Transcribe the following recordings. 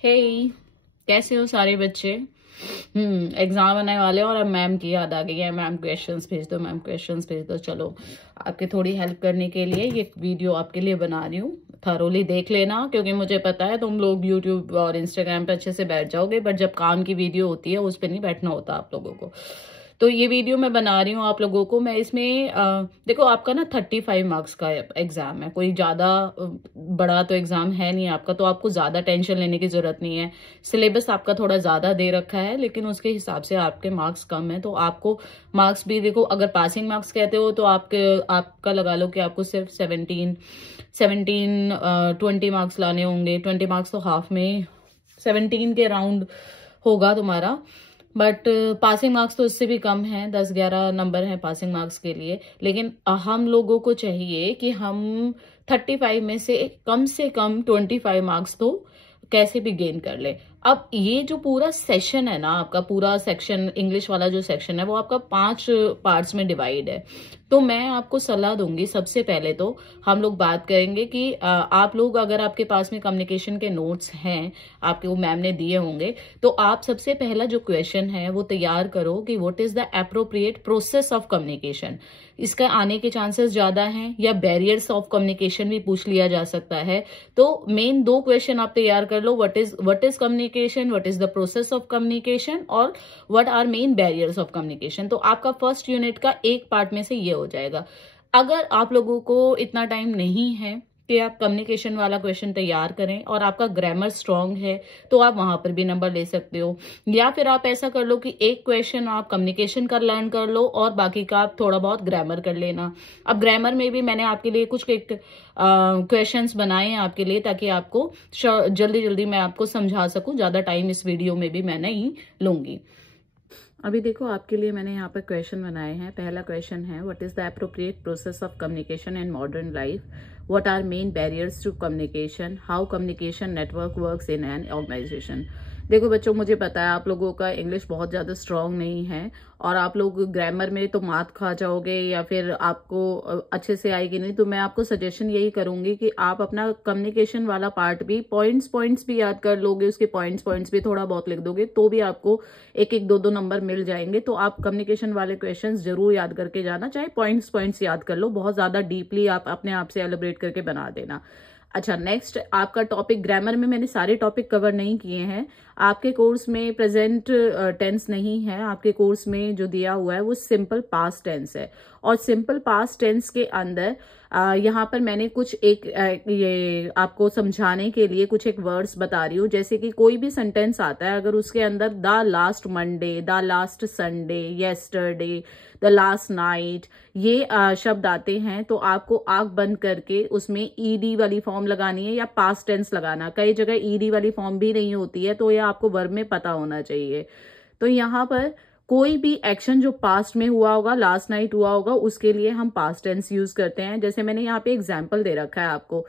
हे, कैसे हो सारे बच्चे। एग्जाम आने वाले हैं और अब मैम की याद आ गई है। मैम क्वेश्चंस भेज दो, मैम क्वेश्चंस भेज दो। चलो, आपके थोड़ी हेल्प करने के लिए ये वीडियो आपके लिए बना रही हूँ। थरोली देख लेना, क्योंकि मुझे पता है तुम लोग यूट्यूब और इंस्टाग्राम पे अच्छे से बैठ जाओगे, बट जब काम की वीडियो होती है उस पर नहीं बैठना होता आप लोगों को। तो ये वीडियो मैं बना रही हूँ आप लोगों को। मैं इसमें देखो, आपका ना 35 मार्क्स का एग्जाम है। कोई ज्यादा बड़ा तो एग्जाम है नहीं आपका, तो आपको ज्यादा टेंशन लेने की जरूरत नहीं है। सिलेबस आपका थोड़ा ज्यादा दे रखा है, लेकिन उसके हिसाब से आपके मार्क्स कम है। तो आपको मार्क्स भी देखो, अगर पासिंग मार्क्स कहते हो तो आपका लगा लो कि आपको सिर्फ 20 मार्क्स लाने होंगे। 20 मार्क्स तो हाफ में 17 के राउंड होगा तुम्हारा, बट पासिंग मार्क्स तो इससे भी कम है। 10-11 नंबर है पासिंग मार्क्स के लिए। लेकिन हम लोगों को चाहिए कि हम 35 में से कम 25 मार्क्स तो कैसे भी गेन कर ले। अब ये जो पूरा सेशन है ना, आपका पूरा सेक्शन, इंग्लिश वाला जो सेक्शन है, वो आपका 5 पार्ट्स में डिवाइड है। तो मैं आपको सलाह दूंगी, सबसे पहले तो हम लोग बात करेंगे कि आप लोग, अगर आपके पास में कम्युनिकेशन के नोट्स हैं, आपके वो मैम ने दिए होंगे, तो आप सबसे पहला जो क्वेश्चन है वो तैयार करो कि what is the appropriate process of communication. इसका आने के चांसेस ज्यादा हैं, या बैरियर्स ऑफ कम्युनिकेशन भी पूछ लिया जा सकता है। तो मेन 2 क्वेश्चन आप तैयार कर लो, what is communication, what is the process of communication, और what are main barriers of communication. तो आपका फर्स्ट यूनिट का एक पार्ट में से ये हो जाएगा। अगर आप लोगों को इतना टाइम नहीं है कि आप कम्युनिकेशन वाला क्वेश्चन तैयार करें, और आपका ग्रामर स्ट्रांग है, तो आप वहां पर भी नंबर ले सकते हो। या फिर आप ऐसा कर लो कि एक क्वेश्चन आप कम्युनिकेशन का लर्न कर लो और बाकी का आप थोड़ा बहुत ग्रामर कर लेना। अब ग्रामर में भी मैंने आपके लिए कुछ क्वेश्चंस बनाए हैं आपके लिए, ताकि आपको जल्दी जल्दी मैं आपको समझा सकूं। ज्यादा टाइम इस वीडियो में भी मैं नहीं लूंगी। अभी देखो, आपके लिए मैंने यहाँ पर क्वेश्चन बनाए हैं। पहला क्वेश्चन है, what is the appropriate process of communication in modern life, what are main barriers to communication, how communication network works in an organisation. देखो बच्चों, मुझे पता है आप लोगों का इंग्लिश बहुत ज्यादा स्ट्रांग नहीं है, और आप लोग ग्रामर में तो मात खा जाओगे, या फिर आपको अच्छे से आएगी नहीं। तो मैं आपको सजेशन यही करूंगी कि आप अपना कम्युनिकेशन वाला पार्ट भी पॉइंट्स भी याद कर लोगे, उसके पॉइंट्स भी थोड़ा बहुत लिख दोगे, तो भी आपको 1-1, 2-2 नंबर मिल जाएंगे। तो आप कम्युनिकेशन वाले क्वेश्चंस जरूर याद करके जाना, चाहे पॉइंट्स याद कर लो, बहुत ज्यादा डीपली आप अपने आप से एलिब्रेट करके बना देना। अच्छा, नेक्स्ट आपका टॉपिक, ग्रामर में मैंने सारे टॉपिक कवर नहीं किए हैं। आपके कोर्स में प्रेजेंट टेंस नहीं है, आपके कोर्स में जो दिया हुआ है वो सिंपल पास्ट टेंस है। और सिंपल पास्ट टेंस के अंदर यहाँ पर मैंने कुछ ये आपको समझाने के लिए कुछ एक वर्ड्स बता रही हूँ। जैसे कि कोई भी सेंटेंस आता है, अगर उसके अंदर the last Monday, the last Sunday, yesterday, the last night, ये शब्द आते हैं, तो आपको आंख बंद करके उसमें ईडी वाली फॉर्म लगानी है या पास्ट टेंस लगाना। कई जगह ईडी वाली फॉर्म भी नहीं होती है, तो ये आपको वर्ब में पता होना चाहिए। तो यहाँ पर कोई भी एक्शन जो पास्ट में हुआ होगा, लास्ट नाइट हुआ होगा, उसके लिए हम पास्ट टेंस यूज करते हैं। जैसे मैंने यहाँ पे एग्जाम्पल दे रखा है आपको,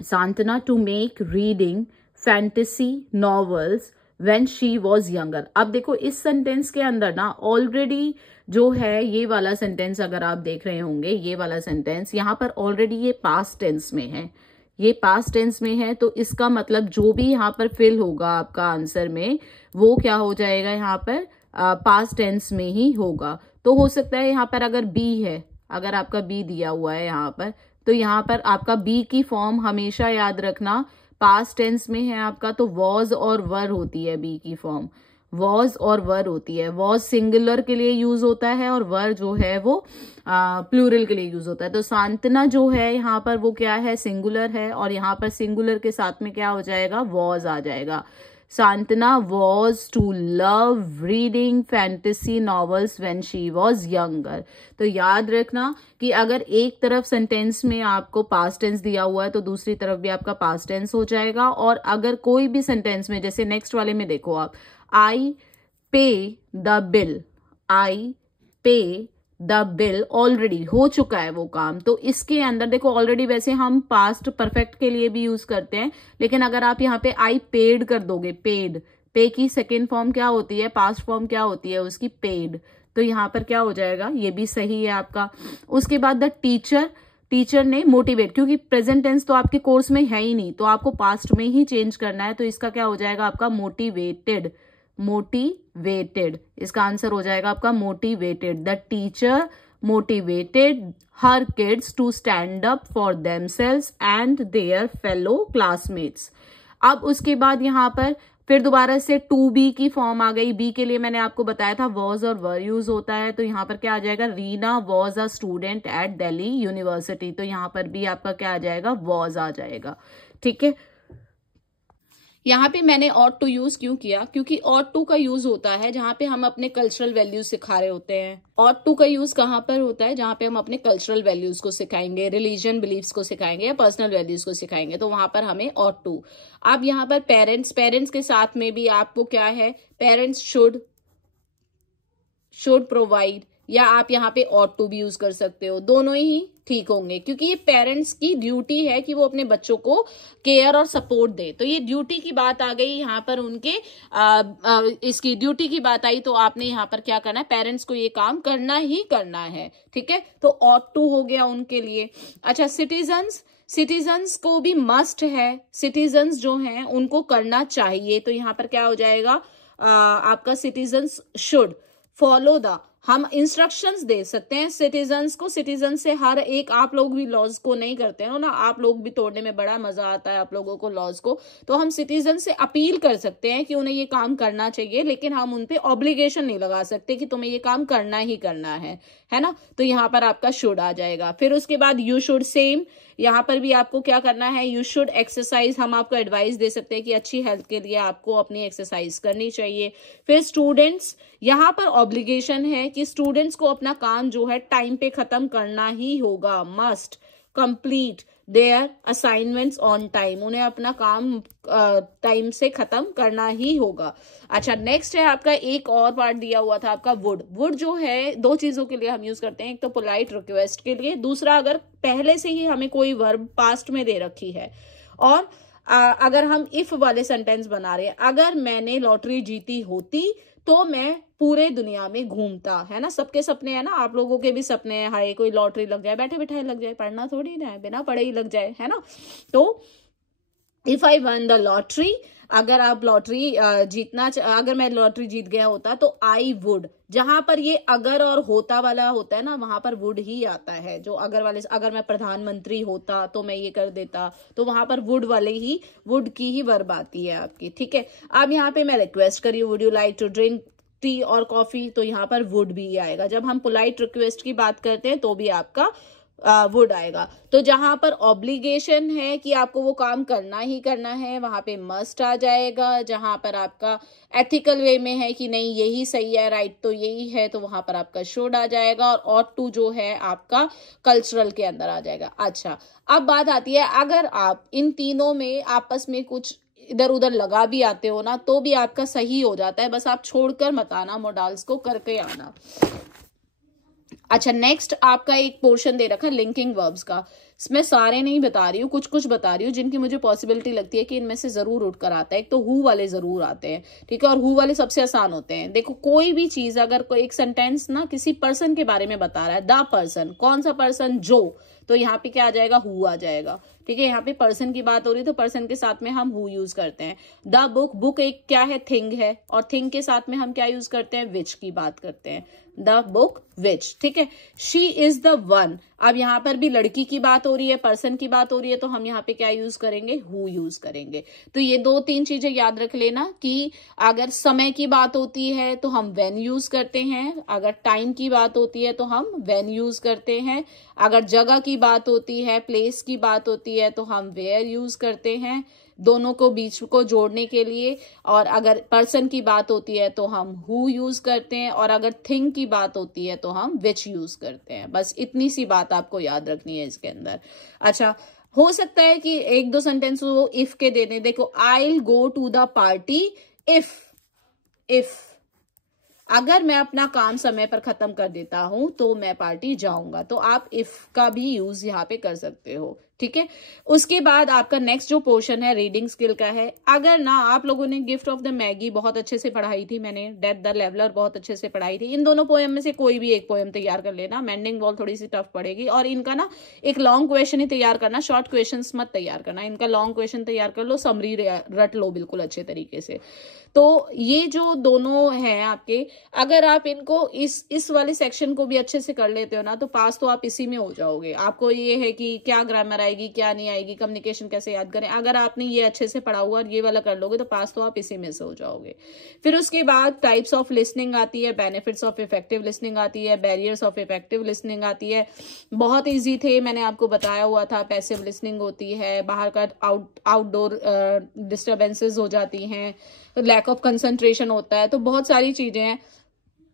Santana to make reading fantasy novels when she was younger. अब देखो, इस सेंटेंस के अंदर ना ऑलरेडी जो है ये वाला सेंटेंस, अगर आप देख रहे होंगे ये वाला सेंटेंस, यहाँ पर ऑलरेडी ये पास्ट टेंस में है, ये पास्ट टेंस में है। तो इसका मतलब जो भी यहाँ पर फिल होगा आपका आंसर में, वो क्या हो जाएगा, यहाँ पर पास्ट टेंस में ही होगा। तो हो सकता है यहाँ पर अगर बी है, अगर आपका बी दिया हुआ है यहाँ पर, तो यहाँ पर आपका बी की फॉर्म हमेशा याद रखना पास्ट टेंस में है आपका, तो वॉज और वर होती है। बी की फॉर्म वॉज और वर होती है। वॉज सिंगुलर के लिए यूज होता है, और वर जो है वो प्लूरल के लिए यूज होता है। तो सांतना जो है यहाँ पर वो क्या है, सिंगुलर है, और यहाँ पर सिंगुलर के साथ में क्या हो जाएगा, वॉज आ जाएगा। Santana was to love reading fantasy novels when she was younger. तो याद रखना कि अगर एक तरफ सेंटेंस में आपको पास्ट टेंस दिया हुआ है, तो दूसरी तरफ भी आपका पास्ट टेंस हो जाएगा। और अगर कोई भी सेंटेंस में, जैसे नेक्स्ट वाले में देखो आप, आई पे द बिल, आई पे द बिल, ऑलरेडी हो चुका है वो काम। तो इसके अंदर देखो, ऑलरेडी वैसे हम पास्ट परफेक्ट के लिए भी यूज करते हैं, लेकिन अगर आप यहाँ पे आई पेड कर दोगे, पेड, पे की सेकेंड फॉर्म क्या होती है, पास्ट फॉर्म क्या होती है उसकी, पेड, तो यहाँ पर क्या हो जाएगा, ये भी सही है आपका। उसके बाद द टीचर टीचर ने मोटिवेट, क्योंकि प्रेजेंट टेंस तो आपके कोर्स में है ही नहीं, तो आपको पास्ट में ही चेंज करना है, तो इसका क्या हो जाएगा आपका मोटिवेटेड, मोटिवेटेड, इसका आंसर हो जाएगा आपका motivated. The teacher motivated her kids to stand up for themselves and their fellow classmates। अब उसके बाद यहाँ पर फिर दोबारा से टू बी की फॉर्म आ गई। बी के लिए मैंने आपको बताया था वॉज और वर यूज होता है, तो यहाँ पर क्या आ जाएगा, Reena was a student at Delhi university, तो यहाँ पर भी आपका क्या आ जाएगा, वॉज आ जाएगा। ठीक है, यहाँ पे मैंने ought to यूज क्यों किया, क्योंकि ought to का यूज होता है जहाँ पे हम अपने कल्चरल वैल्यूज सिखा रहे होते हैं। ought to का यूज कहाँ पर होता है, जहाँ पे हम अपने कल्चरल वैल्यूज को सिखाएंगे, रिलीजन बिलीव्स को सिखाएंगे या पर्सनल वैल्यूज को सिखाएंगे, तो वहां पर हमें ought to। अब यहाँ पर पेरेंट्स के साथ में भी आपको क्या है, पेरेंट्स शुड प्रोवाइड, या आप यहाँ पे ought to भी यूज कर सकते हो, दोनों ही ठीक होंगे, क्योंकि ये पेरेंट्स की ड्यूटी है कि वो अपने बच्चों को केयर और सपोर्ट दे। तो ये ड्यूटी की बात आ गई यहाँ पर, उनके इसकी ड्यूटी की बात आई, तो आपने यहाँ पर क्या करना है, पेरेंट्स को ये काम करना ही करना है। ठीक है, तो ought to हो गया उनके लिए। अच्छा, सिटीजन्स को भी मस्ट है, सिटीजन्स जो हैं उनको करना चाहिए, तो यहाँ पर क्या हो जाएगा आपका सिटीजन्स शुड फॉलो द, हम इंस्ट्रक्शंस दे सकते हैं सिटीजन्स को। सिटीजन से हर एक, आप लोग भी लॉज को नहीं करते हो ना, आप लोग भी तोड़ने में बड़ा मजा आता है आप लोगों को लॉज को, तो हम सिटीजन से अपील कर सकते हैं कि उन्हें ये काम करना चाहिए, लेकिन हम उन पे ऑब्लिगेशन नहीं लगा सकते कि तुम्हें ये काम करना ही करना है ना। तो यहाँ पर आपका शुड आ जाएगा। फिर उसके बाद यू शुड, सेम, यहाँ पर भी आपको क्या करना है, यू शुड एक्सरसाइज, हम आपको एडवाइस दे सकते हैं कि अच्छी हेल्थ के लिए आपको अपनी एक्सरसाइज करनी चाहिए। फिर स्टूडेंट्स, यहाँ पर ऑब्लिगेशन है कि स्टूडेंट्स को अपना काम जो है टाइम पे खत्म करना ही होगा, must complete their assignments on time, उन्हें अपना काम टाइम से खत्म करना ही होगा। अच्छा, नेक्स्ट है आपका एक और पार्ट दिया हुआ था आपका वुड जो है दो चीजों के लिए हम यूज करते हैं, एक तो पोलाइट रिक्वेस्ट के लिए, दूसरा अगर पहले से ही हमें कोई वर्ब पास्ट में दे रखी है, और अगर हम इफ वाले सेंटेंस बना रहे हैं, अगर मैंने लॉटरी जीती होती तो मैं पूरे दुनिया में घूमता, है ना, सबके सपने हैं ना, आप लोगों के भी सपने हैं, हाय कोई लॉटरी लग जाए, बैठे बैठाए लग जाए, पढ़ना थोड़ी ना है, बिना पढ़े ही लग जाए, है ना। तो if I one the lottery, अगर आप लॉटरी अगर मैं लॉटरी जीत गया होता तो आई वुड, जहां पर ये अगर और होता वाला होता है ना, वहां पर वुड ही आता है, जो अगर वाले, अगर मैं प्रधानमंत्री होता तो मैं ये कर देता, तो वहां पर वुड की ही वर्ब आती है आपकी। ठीक है, अब यहाँ पे मैं रिक्वेस्ट करी, would you like to drink tea और कॉफी, तो यहाँ पर वुड भी आएगा। जब हम पोलाइट रिक्वेस्ट की बात करते हैं तो भी आपका वुड आएगा। तो जहां पर ऑब्लिगेशन है कि आपको वो काम करना ही करना है, वहां पे मस्ट आ जाएगा। जहां पर आपका एथिकल वे में है कि नहीं यही सही है, राइट तो यही है, तो वहां पर आपका शुड आ जाएगा। और ought to जो है आपका कल्चरल के अंदर आ जाएगा। अच्छा, अब बात आती है, अगर आप इन तीनों में आपस में कुछ इधर उधर लगा भी आते हो ना, तो भी आपका सही हो जाता है, बस आप छोड़कर मत आना, मोडाल्स को करके आना। अच्छा, नेक्स्ट आपका एक पोर्शन दे रखा है लिंकिंग वर्ब्स का। मैं सारे नहीं बता रही हूँ, कुछ कुछ बता रही हूँ जिनकी मुझे पॉसिबिलिटी लगती है कि इनमें से जरूर उठकर आता है। एक तो हु वाले जरूर आते हैं, ठीक है, और हु वाले सबसे आसान होते हैं। देखो, कोई भी चीज, अगर कोई एक सेंटेंस ना किसी पर्सन के बारे में बता रहा है, द पर्सन, कौन सा पर्सन, जो, तो यहाँ पे क्या आ जाएगा, हु आ जाएगा। ठीक है, यहाँ पे पर्सन की बात हो रही है तो पर्सन के साथ में हम हु यूज करते हैं। द बुक एक क्या है, थिंग है, और थिंग के साथ में हम क्या यूज करते हैं, विच की बात करते हैं, द बुक विच। ठीक है, शी इज द वन, अब यहाँ पर भी लड़की की बात हो रही है, पर्सन की बात हो रही है, तो हम यहाँ पे क्या यूज करेंगे, हु यूज करेंगे। तो ये दो तीन चीजें याद रख लेना कि अगर समय की बात होती है तो हम व्हेन यूज करते हैं, अगर टाइम की बात होती है तो हम व्हेन यूज करते हैं, अगर जगह की बात होती है, प्लेस की बात होती है तो हम वेयर यूज करते हैं, दोनों को बीच को जोड़ने के लिए। और अगर पर्सन की बात होती है तो हम हु यूज करते हैं, और अगर थिंग की बात होती है तो हम विच यूज करते हैं। बस इतनी सी बात आपको याद रखनी है इसके अंदर। अच्छा, हो सकता है कि एक दो सेंटेंस वो इफ के देने, देखो, I will go to the party if अगर मैं अपना काम समय पर खत्म कर देता हूं तो मैं पार्टी जाऊंगा, तो आप इफ का भी यूज यहाँ पे कर सकते हो। ठीक है। उसके बाद आपका नेक्स्ट जो पोर्शन है रीडिंग स्किल का है। अगर ना आप लोगों ने गिफ्ट ऑफ द मैगी बहुत अच्छे से पढ़ाई थी, मैंने डेथ द लेवलर बहुत अच्छे से पढ़ाई थी, इन दोनों पोएम में से कोई भी एक पोएम तैयार कर लेना। मेंडिंग वॉल थोड़ी सी टफ पड़ेगी, और इनका ना एक लॉन्ग क्वेश्चन ही तैयार करना, शॉर्ट क्वेश्चन मत तैयार करना। इनका लॉन्ग क्वेश्चन तैयार कर लो, समरी रट लो बिल्कुल अच्छे तरीके से। तो ये जो दोनों हैं आपके, अगर आप इनको इस वाले सेक्शन को भी अच्छे से कर लेते हो ना, तो पास तो आप इसी में हो जाओगे। आपको ये है कि क्या ग्रामर आएगी क्या नहीं आएगी, कम्युनिकेशन कैसे याद करें, अगर आपने ये अच्छे से पढ़ा हुआ और ये वाला कर लोगे तो पास तो आप इसी में से हो जाओगे। फिर उसके बाद टाइप्स ऑफ लिसनिंग आती है, बेनिफिट्स ऑफ इफेक्टिव लिसनिंग आती है, बैरियर्स ऑफ इफेक्टिव लिसनिंग आती है। बहुत ईजी थे, मैंने आपको बताया हुआ था। पैसिव लिसनिंग होती है, बाहर का आउटडोर डिस्टर्बेंसेस हो जाती हैं, लैक ऑफ कंसंट्रेशन होता है। तो बहुत सारी चीजें हैं,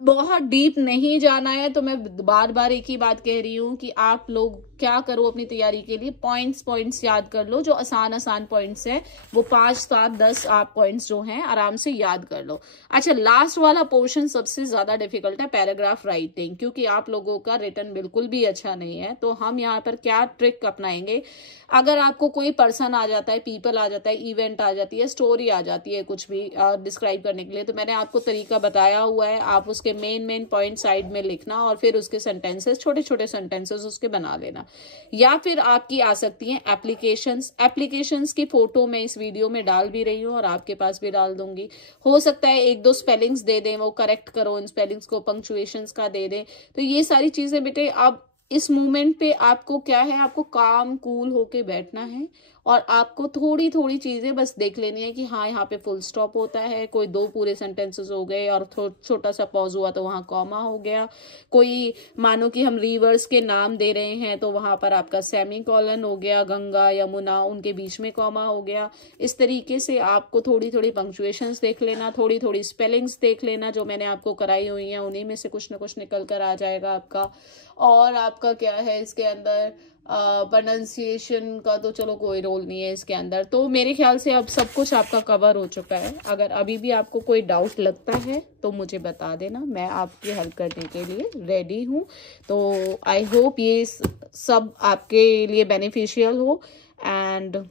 बहुत डीप नहीं जाना है। तो मैं बार बार एक ही बात कह रही हूँ कि आप लोग क्या करो अपनी तैयारी के लिए, पॉइंट्स याद कर लो, जो आसान पॉइंट्स हैं वो 5, 7, 10 आप पॉइंट्स जो हैं आराम से याद कर लो। अच्छा, लास्ट वाला पोर्शन सबसे ज्यादा डिफिकल्ट है, पैराग्राफ राइटिंग, क्योंकि आप लोगों का रिटन बिल्कुल भी अच्छा नहीं है। तो हम यहाँ पर क्या ट्रिक अपनाएंगे, अगर आपको कोई पर्सन आ जाता है, पीपल आ जाता है, इवेंट आ जाती है, स्टोरी आ जाती है, कुछ भी डिस्क्राइब करने के लिए, तो मैंने आपको तरीका बताया हुआ है। आप उसके मेन पॉइंट साइड में लिखना और फिर उसके सेंटेंसेस, छोटे छोटे सेंटेंसेस उसके बना लेना। या फिर आपकी आ सकती हैं एप्लीकेशंस की फोटो मैं इस वीडियो में डाल भी रही हूँ और आपके पास भी डाल दूंगी। हो सकता है 1-2 स्पेलिंग्स दे दें, वो करेक्ट करो, इन स्पेलिंग्स को पंक्चुएशंस का दे दें। तो ये सारी चीजें बेटे, अब इस मोमेंट पे आपको क्या है, आपको काम कूल होके बैठना है और आपको थोड़ी थोड़ी चीजें बस देख लेनी है कि हाँ यहाँ पे फुल स्टॉप होता है, कोई 2 पूरे सेंटेंसेस हो गए और छोटा सा पॉज हुआ तो वहां कॉमा हो गया, कोई मानो कि हम रिवर्स के नाम दे रहे हैं तो वहां पर आपका सेमी कॉलन हो गया, गंगा यमुना उनके बीच में कॉमा हो गया। इस तरीके से आपको थोड़ी थोड़ी पंक्चुएशंस देख लेना, थोड़ी थोड़ी स्पेलिंग्स देख लेना, जो मैंने आपको कराई हुई है उन्हीं में से कुछ ना कुछ निकल कर आ जाएगा आपका। और आपका क्या है इसके अंदर, प्रोनाउंसिएशन का तो चलो कोई रोल नहीं है इसके अंदर। तो मेरे ख्याल से अब सब कुछ आपका कवर हो चुका है। अगर अभी भी आपको कोई डाउट लगता है तो मुझे बता देना, मैं आपकी हेल्प करने के लिए रेडी हूँ। तो आई होप ये सब आपके लिए बेनिफिशियल हो, and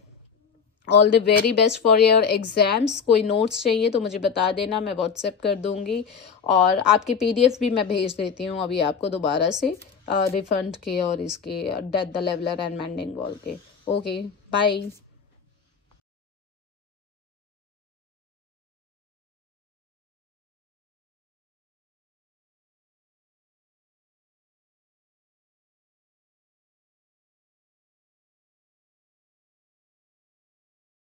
all the very best for your exams. कोई नोट्स चाहिए तो मुझे बता देना, मैं व्हाट्सएप कर दूंगी, और आपके PDF भी मैं भेज देती हूँ अभी आपको दोबारा से, रिफंड के और इसके death the leveller and mending wall के। Okay, bye.